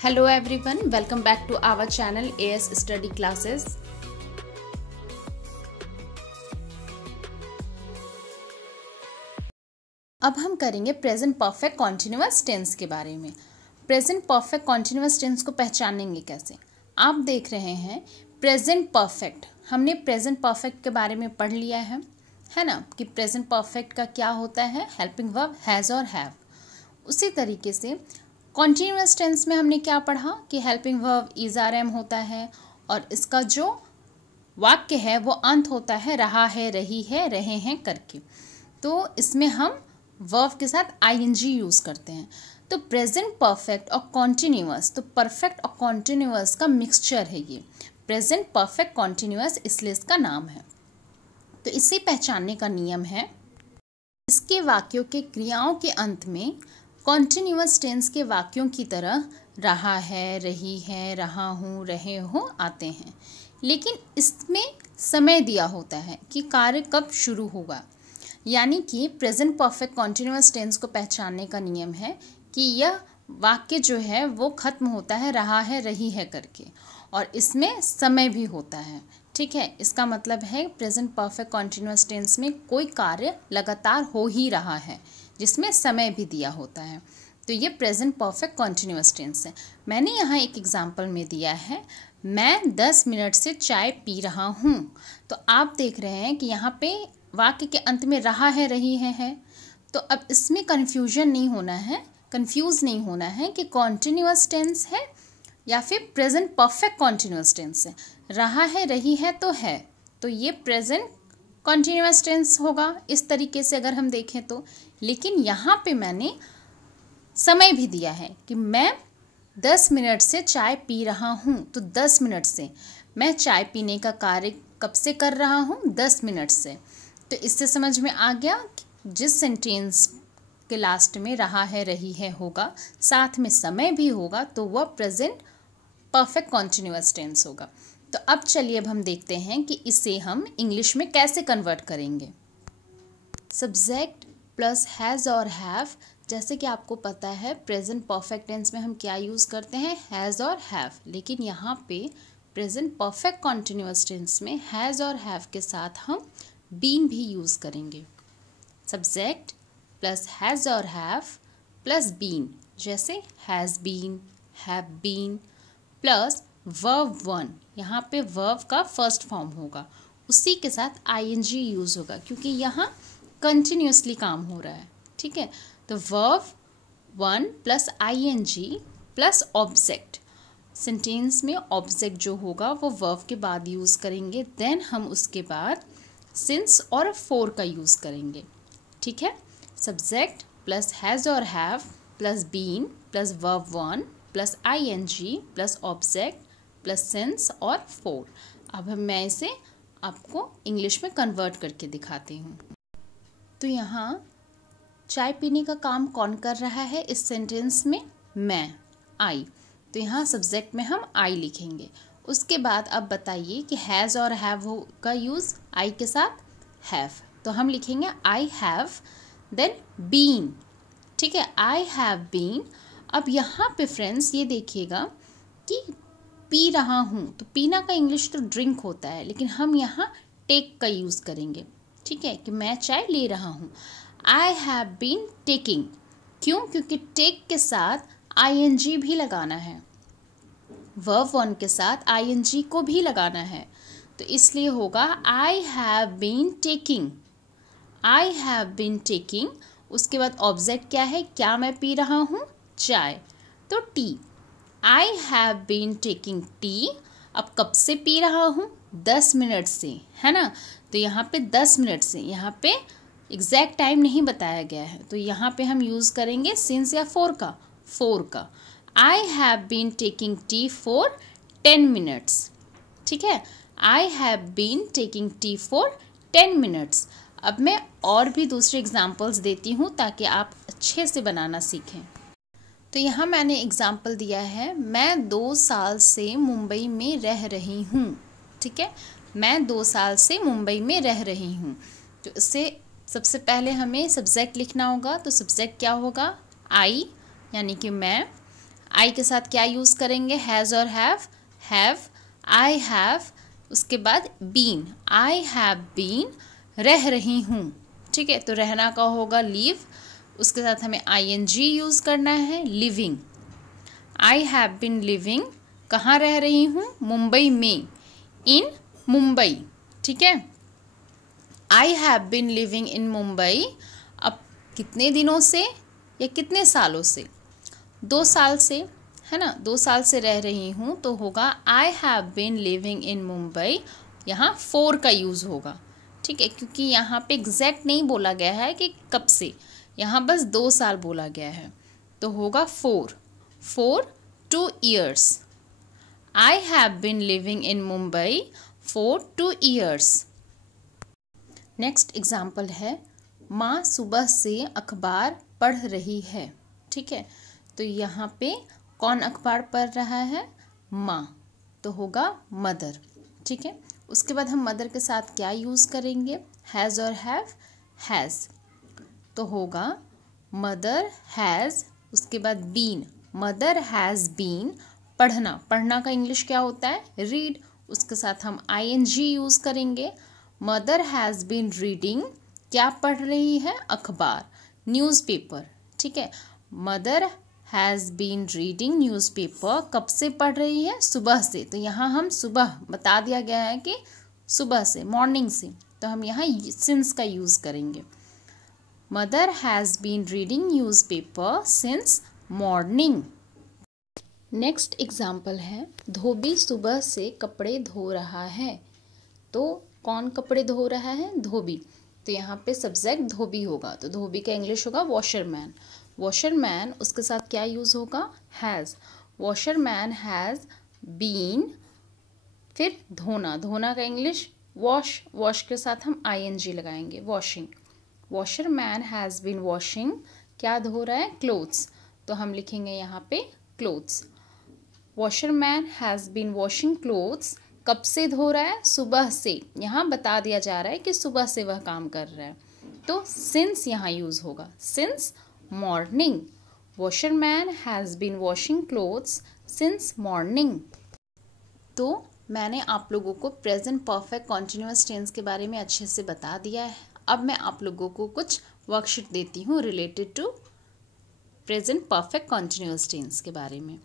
Hello everyone, welcome back to our channel AS Study Classes. अब हम करेंगे present perfect continuous tense के बारे में। प्रेजेंट परफेक्ट कॉन्टिन्यूअस टेंस को पहचानेंगे कैसे? आप देख रहे हैं प्रेजेंट परफेक्ट, हमने प्रेजेंट परफेक्ट के बारे में पढ़ लिया है ना, कि प्रेजेंट परफेक्ट का क्या होता है, हेल्पिंग वर्ब हैज़ और हैव। उसी तरीके से कॉन्टिन्यूअस टेंस में हमने क्या पढ़ा कि helping verb is are am होता है और इसका जो वाक्य है वो अंत होता है रहा है, रही है, रहे हैं करके। तो इसमें हम वर्ब के साथ आईएनजी यूज़ करते हैं। तो प्रेजेंट परफेक्ट और कॉन्टिन्यूअस, तो परफेक्ट और कॉन्टिन्यूअस का मिक्सचर है ये प्रेजेंट परफेक्ट कॉन्टिन्यूअस, इसलिए इसका नाम है। तो इसे पहचानने का नियम है, इसके वाक्यों के क्रियाओं के अंत में कॉन्टिन्यूअस टेंस के वाक्यों की तरह रहा है, रही है, रहा हूँ, रहे हो आते हैं, लेकिन इसमें समय दिया होता है कि कार्य कब शुरू होगा। यानी कि प्रेजेंट परफेक्ट कॉन्टिन्यूअस टेंस को पहचानने का नियम है कि यह वाक्य जो है वो खत्म होता है रहा है, रही है करके, और इसमें समय भी होता है। ठीक है, इसका मतलब है प्रेजेंट परफेक्ट कॉन्टिन्यूअस टेंस में कोई कार्य लगातार हो ही रहा है जिसमें समय भी दिया होता है। तो ये प्रेजेंट परफेक्ट कॉन्टिन्यूअस टेंस है। मैंने यहाँ एक एग्जांपल में दिया है, मैं 10 मिनट से चाय पी रहा हूँ। तो आप देख रहे हैं कि यहाँ पे वाक्य के अंत में रहा है, रही है। तो अब इसमें कंफ्यूज नहीं होना है कि कॉन्टिन्यूअस टेंस है या फिर प्रेजेंट परफेक्ट कॉन्टिन्यूअस टेंस है। रहा है, रही है तो ये प्रेजेंट कॉन्टिन्यूअस टेंस होगा इस तरीके से अगर हम देखें तो। लेकिन यहाँ पे मैंने समय भी दिया है कि मैं 10 मिनट से चाय पी रहा हूँ। तो 10 मिनट से मैं चाय पीने का कार्य कब से कर रहा हूँ? 10 मिनट से। तो इससे समझ में आ गया कि जिस सेंटेंस के लास्ट में रहा है, रही है होगा, साथ में समय भी होगा, तो वह प्रेजेंट परफेक्ट कॉन्टिन्यूअस टेंस होगा। तो अब चलिए अब हम देखते हैं कि इसे हम इंग्लिश में कैसे कन्वर्ट करेंगे। सब्जेक्ट प्लस हैज़ और हैव, जैसे कि आपको पता है प्रेजेंट परफेक्ट टेंस में हम क्या यूज़ करते हैं, हैज़ और हैव, लेकिन यहाँ पे प्रेजेंट परफेक्ट कॉन्टिन्यूअस टेंस में हैज़ और हैव के साथ हम बीन भी यूज़ करेंगे। सब्जेक्ट प्लस हैज़ और हैव प्लस बीन, जैसे has been, have been, plus verb one, यहाँ पे वर्ब का फर्स्ट फॉर्म होगा, उसी के साथ आईएनजी यूज़ होगा क्योंकि यहाँ कंटिन्यूसली काम हो रहा है। ठीक है, तो verb one plus ING plus object, sentence में ऑब्जेक्ट जो होगा वो वर्ब के बाद यूज़ करेंगे, देन हम उसके बाद सिंस और फोर का यूज़ करेंगे। ठीक है, सब्जेक्ट प्लस हैज़ और have plus been plus verb one plus ING plus object plus since और फोर। अब मैं इसे आपको इंग्लिश में कन्वर्ट करके दिखाती हूँ। तो यहाँ चाय पीने का काम कौन कर रहा है इस सेंटेंस में? मैं, आई। तो यहाँ सब्जेक्ट में हम आई लिखेंगे। उसके बाद अब बताइए कि हैज़ और हैव का यूज़ आई के साथ हैव, तो हम लिखेंगे आई हैव देन बीन। ठीक है, आई हैव बीन। अब यहाँ पे फ्रेंड्स ये देखिएगा कि पी रहा हूँ, तो पीना का इंग्लिश तो ड्रिंक होता है, लेकिन हम यहाँ टेक का यूज़ करेंगे। ठीक है, कि मैं चाय ले रहा हूँ। आई हैव बीन टेकिंग, क्यों? क्योंकि टेक के साथ आईएनजी भी लगाना है, वर्ब वन के साथ आईएनजी को भी लगाना है, तो इसलिए होगा I have been taking, I have been taking. उसके बाद ऑब्जेक्ट क्या है? क्या मैं पी रहा हूँ? चाय, तो tea. I have been taking tea. अब कब से पी रहा हूँ? 10 मिनट से, है ना। तो यहाँ पे 10 मिनट से, यहाँ पे एग्जैक्ट टाइम नहीं बताया गया है, तो यहाँ पे हम यूज़ करेंगे सिंस या फोर का। I have been taking tea for 10 minutes. ठीक है, I have been taking tea for 10 minutes. अब मैं और भी दूसरे एग्जाम्पल्स देती हूँ ताकि आप अच्छे से बनाना सीखें। तो यहाँ मैंने एग्जाम्पल दिया है, मैं 2 साल से मुंबई में रह रही हूँ। ठीक है, मैं 2 साल से मुंबई में रह रही हूँ। तो इससे सबसे पहले हमें सब्जेक्ट लिखना होगा। तो सब्जेक्ट क्या होगा? आई, यानी कि मैं। आई के साथ क्या यूज़ करेंगे, हैज़ और हैव, आई हैव, उसके बाद बीन, आई हैव बीन, रह रही हूँ, ठीक है, तो रहना का होगा लीव, उसके साथ हमें ING यूज़ करना है, living, I have been living, कहाँ रह रही हूँ, मुंबई में, इन मुंबई, ठीक है, I have been living in Mumbai, अब कितने दिनों से या कितने सालों से, 2 साल से, है ना, 2 साल से रह रही हूँ, तो होगा I have been living in Mumbai, यहाँ 4 का यूज़ होगा, ठीक है, क्योंकि यहाँ पे एग्जैक्ट नहीं बोला गया है कि कब से, यहाँ बस 2 साल बोला गया है, तो होगा 4 2 years, I have been living in Mumbai for 2 years। Next example है, माँ सुबह से अखबार पढ़ रही है, ठीक है, तो यहाँ पे कौन अखबार पढ़ रहा है, माँ, तो होगा मदर, ठीक है, उसके बाद हम मदर के साथ क्या यूज़ करेंगे, हैज़ और हैज़, तो होगा मदर हैज़, उसके बाद बीन, मदर हैज़ बीन, पढ़ना का इंग्लिश क्या होता है, रीड, उसके साथ हम ING यूज़ करेंगे, मदर हैज़ बीन रीडिंग, क्या पढ़ रही है, अखबार, न्यूज़पेपर, ठीक है, mother has been reading newspaper, कब से पढ़ रही है, सुबह से, तो यहाँ हम सुबह बता दिया गया है कि सुबह से, मॉर्निंग से, तो हम यहाँ सिंस का यूज़ करेंगे, mother has been reading newspaper since morning. Next example है, धोबी सुबह से कपड़े धो रहा है, तो कौन कपड़े धो रहा है, धोबी, तो यहाँ पे सब्जेक्ट धोबी होगा, तो धोबी का इंग्लिश होगा वॉशरमैन, वॉशरमैन, उसके साथ क्या यूज़ होगा, हैज़, वॉशरमैन हैज़ बीन, फिर धोना का इंग्लिश वॉश के साथ हम ING लगाएंगे, washing, washerman has been washing, क्या धो रहा है, क्लोथ्स, तो हम लिखेंगे यहाँ पे clothes, washerman has been washing clothes, कब से धो रहा है, सुबह से, यहाँ बता दिया जा रहा है कि सुबह से वह काम कर रहा है, तो सिंस यहाँ यूज़ होगा, since morning, washerman has been washing clothes since morning. तो मैंने आप लोगों को प्रेजेंट परफेक्ट कॉन्टिन्यूअस टेंस के बारे में अच्छे से बता दिया है। अब मैं आप लोगों को कुछ वर्कशीट देती हूँ related to present perfect continuous tense के बारे में।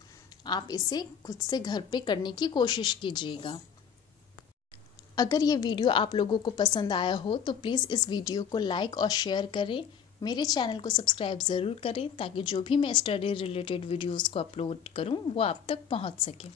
आप इसे खुद से घर पे करने की कोशिश कीजिएगा। अगर ये वीडियो आप लोगों को पसंद आया हो तो प्लीज़ इस वीडियो को लाइक और शेयर करें। मेरे चैनल को सब्सक्राइब ज़रूर करें ताकि जो भी मैं स्टडी रिलेटेड वीडियोस को अपलोड करूं वो आप तक पहुंच सके।